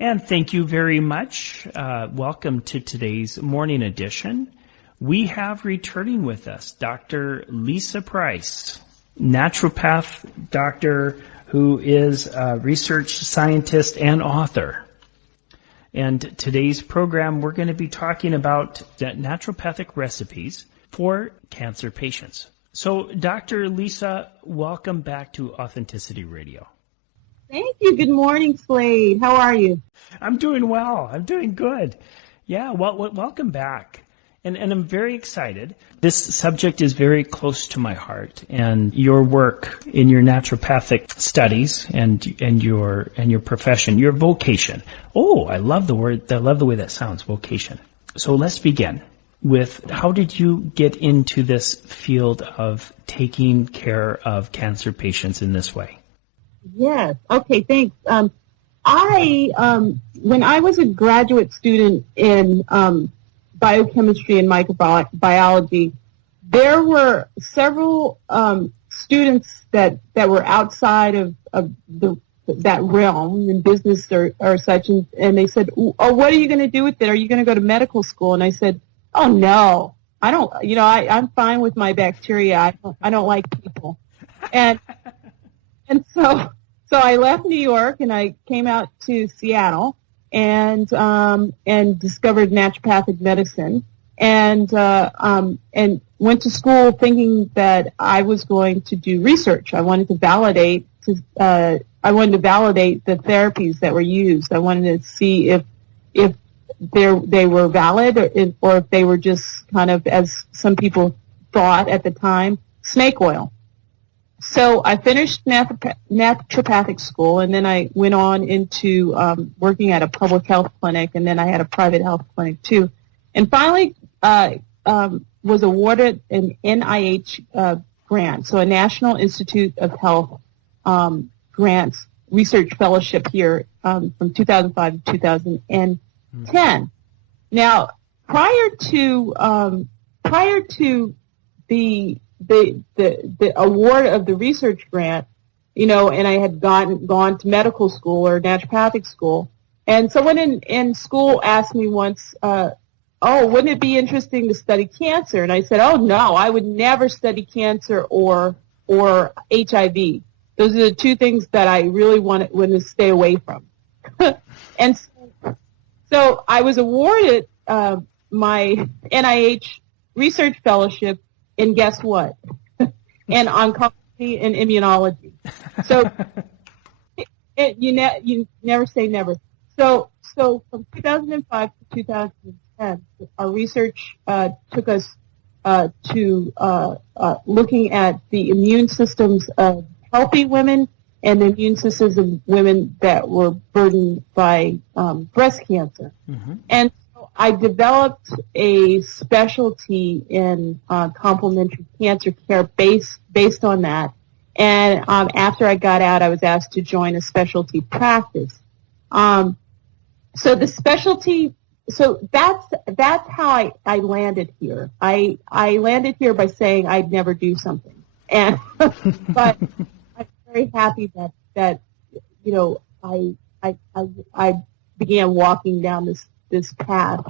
And thank you very much. Welcome to today's morning edition. We have returning with us Dr. Lisa Price, naturopath doctor who is a research scientist and author. And today's program, we're going to be talking about naturopathic recipes for cancer patients. So, Dr. Lisa, welcome back to Authenticity Radio. Thank you. Good morning, Slade. How are you? I'm doing well. I'm doing good. Yeah, well, welcome back. And I'm very excited. This subject is very close to my heart, and your work in your naturopathic studies and your profession, your vocation. Oh, I love the word. I love the way that sounds, vocation. So let's begin with, how did you get into this field of taking care of cancer patients in this way? Yes. Okay, thanks. When I was a graduate student in biochemistry and microbiology, there were several students that were outside of that realm in business or such, and they said, "Oh, what are you going to do with it? Are you going to go to medical school?" And I said, "Oh no, I don't. I'm fine with my bacteria. I don't like people." And so I left New York and I came out to Seattle and discovered naturopathic medicine and went to school thinking that I was going to do research. I wanted to validate the therapies that were used. I wanted to see if they were valid or if they were just kind of, as some people thought at the time, snake oil. So I finished naturopathic school, and then I went on into working at a public health clinic, and then I had a private health clinic too. And finally was awarded an NIH grant, so a National Institute of Health grants research fellowship here from 2005 to 2010. Now, prior to the award of the research grant, and I had gone to medical school or naturopathic school, and someone in school asked me once, "Oh, wouldn't it be interesting to study cancer?" And I said, "Oh no, I would never study cancer or HIV. Those are the two things that I really want to stay away from." And so I was awarded my NIH research fellowship in, guess what? In oncology and immunology. So you never say never. So from 2005 to 2010, our research took us to looking at the immune systems of healthy women and the immune systems of women that were burdened by breast cancer. Mm-hmm. And I developed a specialty in complementary cancer care based on that. And after I got out, I was asked to join a specialty practice. So the specialty, so that's how I landed here. I landed here by saying I'd never do something, and but I'm very happy that I began walking down this path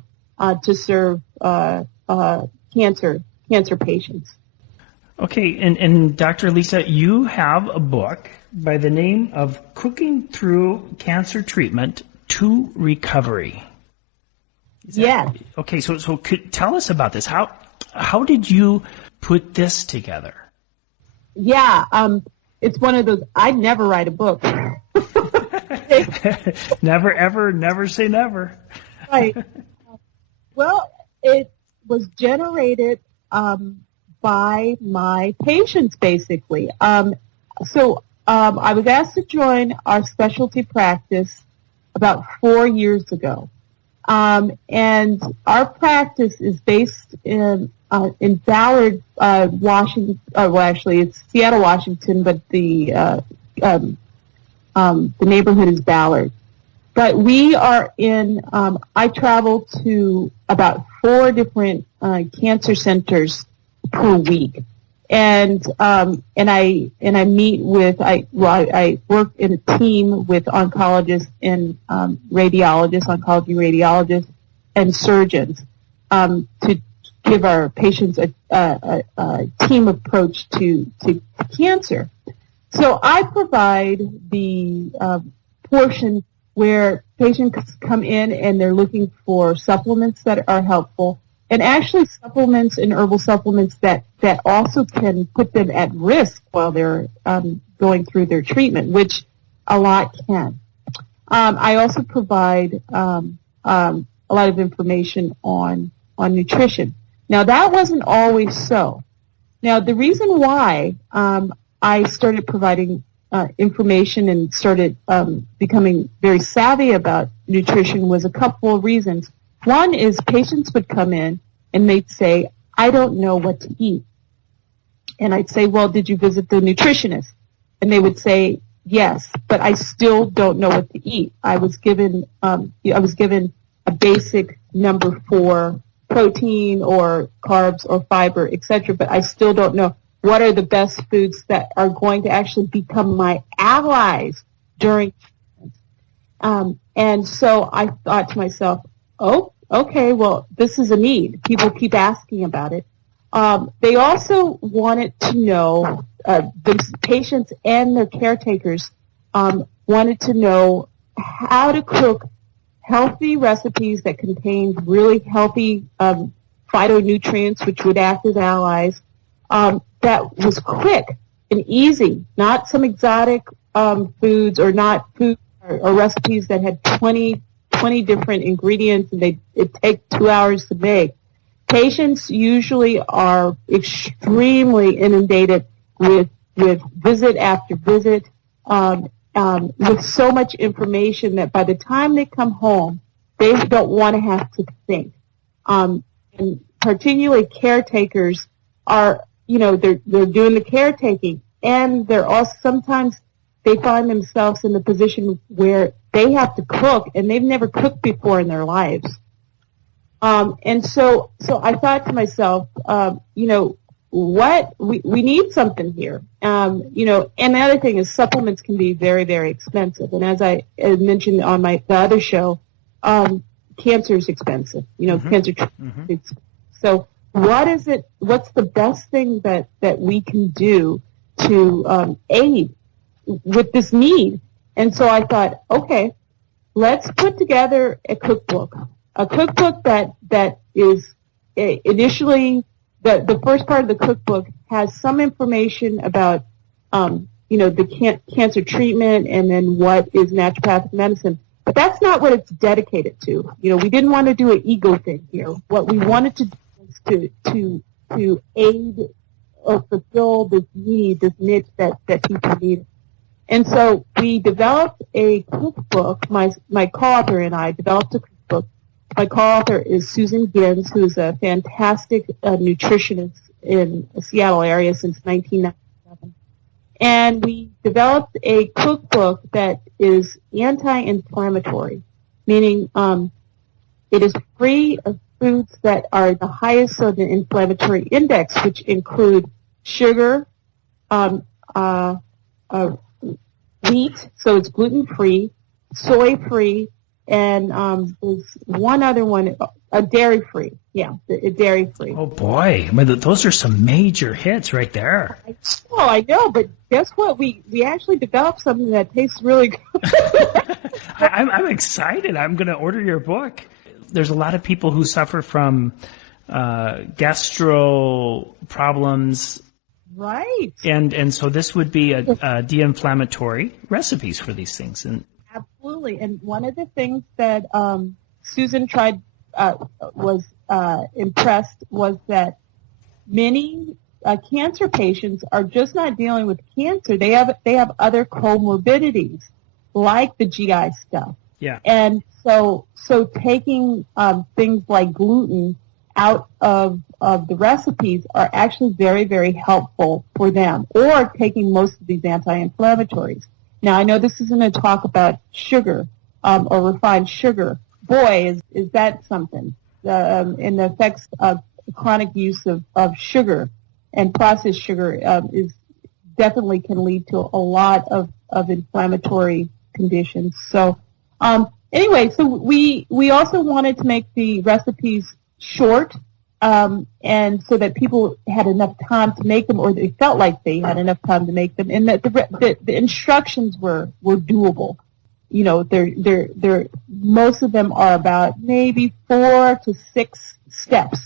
to serve cancer patients. Okay, and Dr. Lisa, you have a book by the name of Cooking Through Cancer Treatment to Recovery. Yes. Okay, so tell us about this. How did you put this together? Yeah, it's one of those, I'd never write a book. Never, ever, never say never. Right. Well, it was generated by my patients, basically. So I was asked to join our specialty practice about 4 years ago. And our practice is based in Ballard, Washington. Well, actually, it's Seattle, Washington, but the neighborhood is Ballard. But we are I travel to about 4 different cancer centers per week. I meet with I work in a team with oncologists and radiologists, oncology radiologists, and surgeons to give our patients a team approach to cancer. So I provide the portion where patients come in and they're looking for supplements that are helpful, and actually supplements and herbal supplements that also can put them at risk while they're going through their treatment, which a lot can. I also provide a lot of information on nutrition. Now, that wasn't always so. Now, the reason why I started providing information and started becoming very savvy about nutrition was a couple of reasons. One is patients would come in and they'd say, I don't know what to eat. And I'd say, well, did you visit the nutritionist? And they would say, yes, but I still don't know what to eat. I was given a basic number for protein or carbs or fiber, etc., but I still don't know what are the best foods that are going to actually become my allies during treatment. And so I thought to myself, oh, okay, well, this is a need. People keep asking about it. They also wanted to know, the patients and their caretakers wanted to know how to cook healthy recipes that contained really healthy phytonutrients, which would act as allies, that was quick and easy, not some exotic foods or not food or recipes that had 20 different ingredients and it'd take 2 hours to make. Patients usually are extremely inundated with visit after visit, with so much information that by the time they come home, they don't want to have to think. And particularly caretakers are, they're doing the caretaking, and they're also sometimes they find themselves in the position where they have to cook, and they've never cooked before in their lives. And so I thought to myself, what we need something here. And the other thing is supplements can be very, very expensive. And as I mentioned on the other show, cancer is expensive. Cancer treatment is expensive. So what's the best thing that we can do to aid with this need? And so I thought, okay, let's put together a cookbook that is initially the first part of the cookbook has some information about the cancer treatment and then what is naturopathic medicine. But that's not what it's dedicated to. We didn't want to do an ego thing here. What we wanted to do is to aid or fulfill this need, this niche that people need. And so we developed a cookbook. My co-author and I developed a cookbook. My co-author is Susan Gins, who is a fantastic nutritionist in the Seattle area since 1997. And we developed a cookbook that is anti-inflammatory, meaning it is free of foods that are the highest on the inflammatory index, which include sugar, wheat, so it's gluten-free, soy-free, and there's one other one, dairy-free. Yeah, dairy-free. Oh, boy. Those are some major hits right there. I know, but guess what? We actually developed something that tastes really good. I'm excited. I'm going to order your book. There's a lot of people who suffer from gastro problems. Right. And so this would be a de-inflammatory recipes for these things. Absolutely. And one of the things that Susan was impressed was that many cancer patients are just not dealing with cancer. They have other comorbidities like the GI stuff. Yeah. And so taking things like gluten out of the recipes are actually very, very helpful for them, or taking most of these anti-inflammatories. Now, I know this isn't a talk about sugar or refined sugar. Boy, is that something, and the effects of chronic use of sugar. and processed sugar is definitely can lead to a lot of inflammatory conditions. So anyway, so we also wanted to make the recipes short, and so that people had enough time to make them, or they felt like they had enough time to make them, and that the instructions were doable. You know, they're most of them are about maybe 4 to 6 steps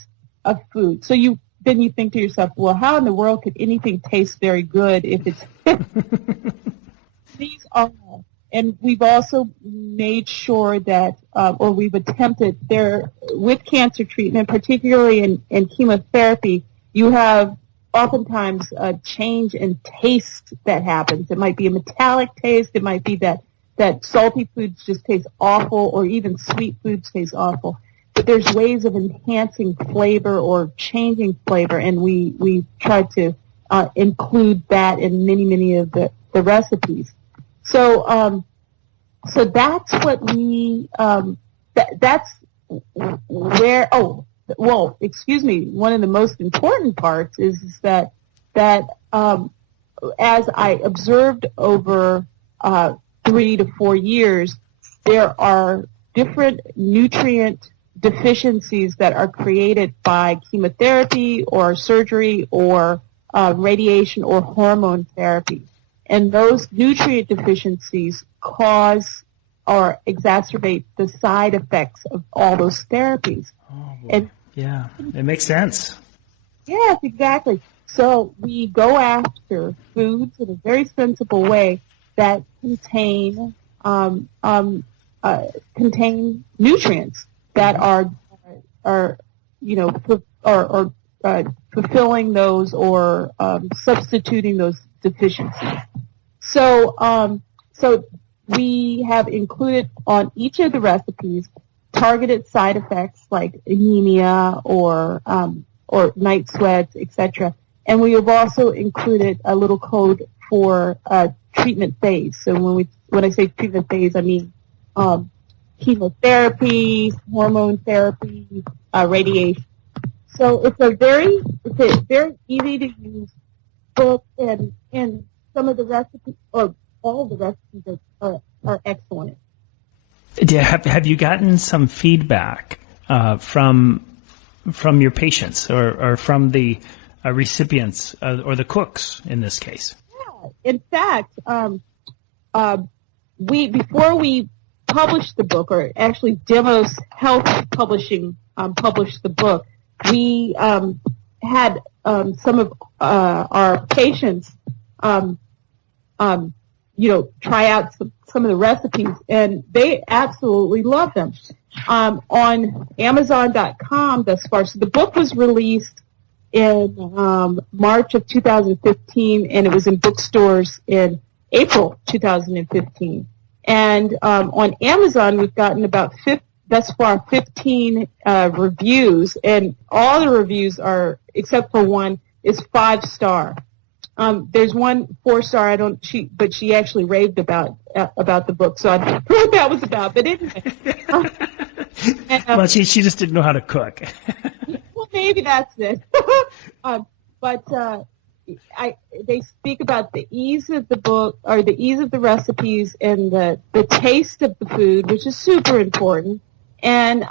of food. So then you think to yourself, well, how in the world could anything taste very good if it's these are, and we've also made sure that, or we've attempted there with cancer treatment, particularly in chemotherapy, you have oftentimes a change in taste that happens. It might be a metallic taste. It might be that salty foods just taste awful, or even sweet foods taste awful. But there's ways of enhancing flavor or changing flavor, and we try to include that in many of the recipes. So that's what we that's where. Oh, well, excuse me. One of the most important parts is that as I observed over 3 to 4 years, there are different nutrient deficiencies that are created by chemotherapy or surgery or radiation or hormone therapy. And those nutrient deficiencies cause or exacerbate the side effects of all those therapies. Oh, and yeah, it makes sense. Yes, exactly. So we go after foods in a very sensible way that contain nutrients that are fulfilling those or substituting those deficiencies. So we have included on each of the recipes targeted side effects like anemia or night sweats, etc. And we have also included a little code for treatment phase. So when I say treatment phase, I mean chemotherapy, hormone therapy, radiation. So it's a very easy to use book, and some of the recipes, or all of the recipes are excellent. Have you gotten some feedback from your patients or from the recipients or the cooks in this case? Yeah. In fact, before we published the book, or actually Demos Health Publishing published the book, we had some of our patients try out some of the recipes, and they absolutely love them. On Amazon.com thus far, so the book was released in March of 2015, and it was in bookstores in April 2015. And on Amazon, we've gotten about 15 reviews, and all the reviews are, except for one, is 5-star. There's one 4-star. But she actually raved about the book, so I don't know what that was about. But anyway, well, she just didn't know how to cook. Well, maybe that's it. They speak about the ease of the book, or the ease of the recipes, and the taste of the food, which is super important, and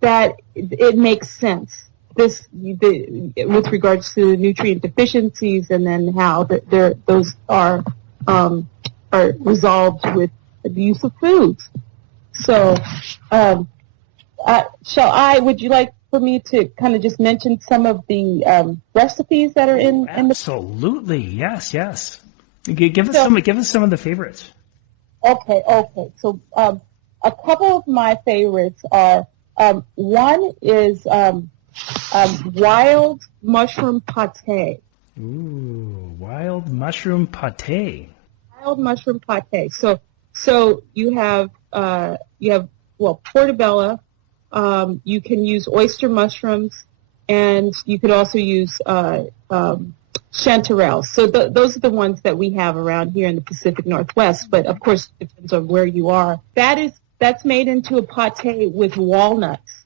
that it makes sense. With regards to the nutrient deficiencies, and then how those are resolved with the use of foods. So, would you like for me to kind of just mention some of the recipes that are in the? Absolutely, yes. Give us some of the favorites. Okay. So, a couple of my favorites are one is wild mushroom pate. Ooh, wild mushroom pate. Wild mushroom pate. So you have portobello. You can use oyster mushrooms, and you could also use chanterelle. So those are the ones that we have around here in the Pacific Northwest. But of course, it depends on where you are. That's made into a pate with walnuts.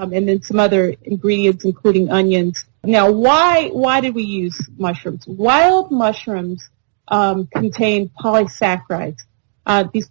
And then some other ingredients, including onions. Now, why did we use mushrooms? Wild mushrooms contain polysaccharides. These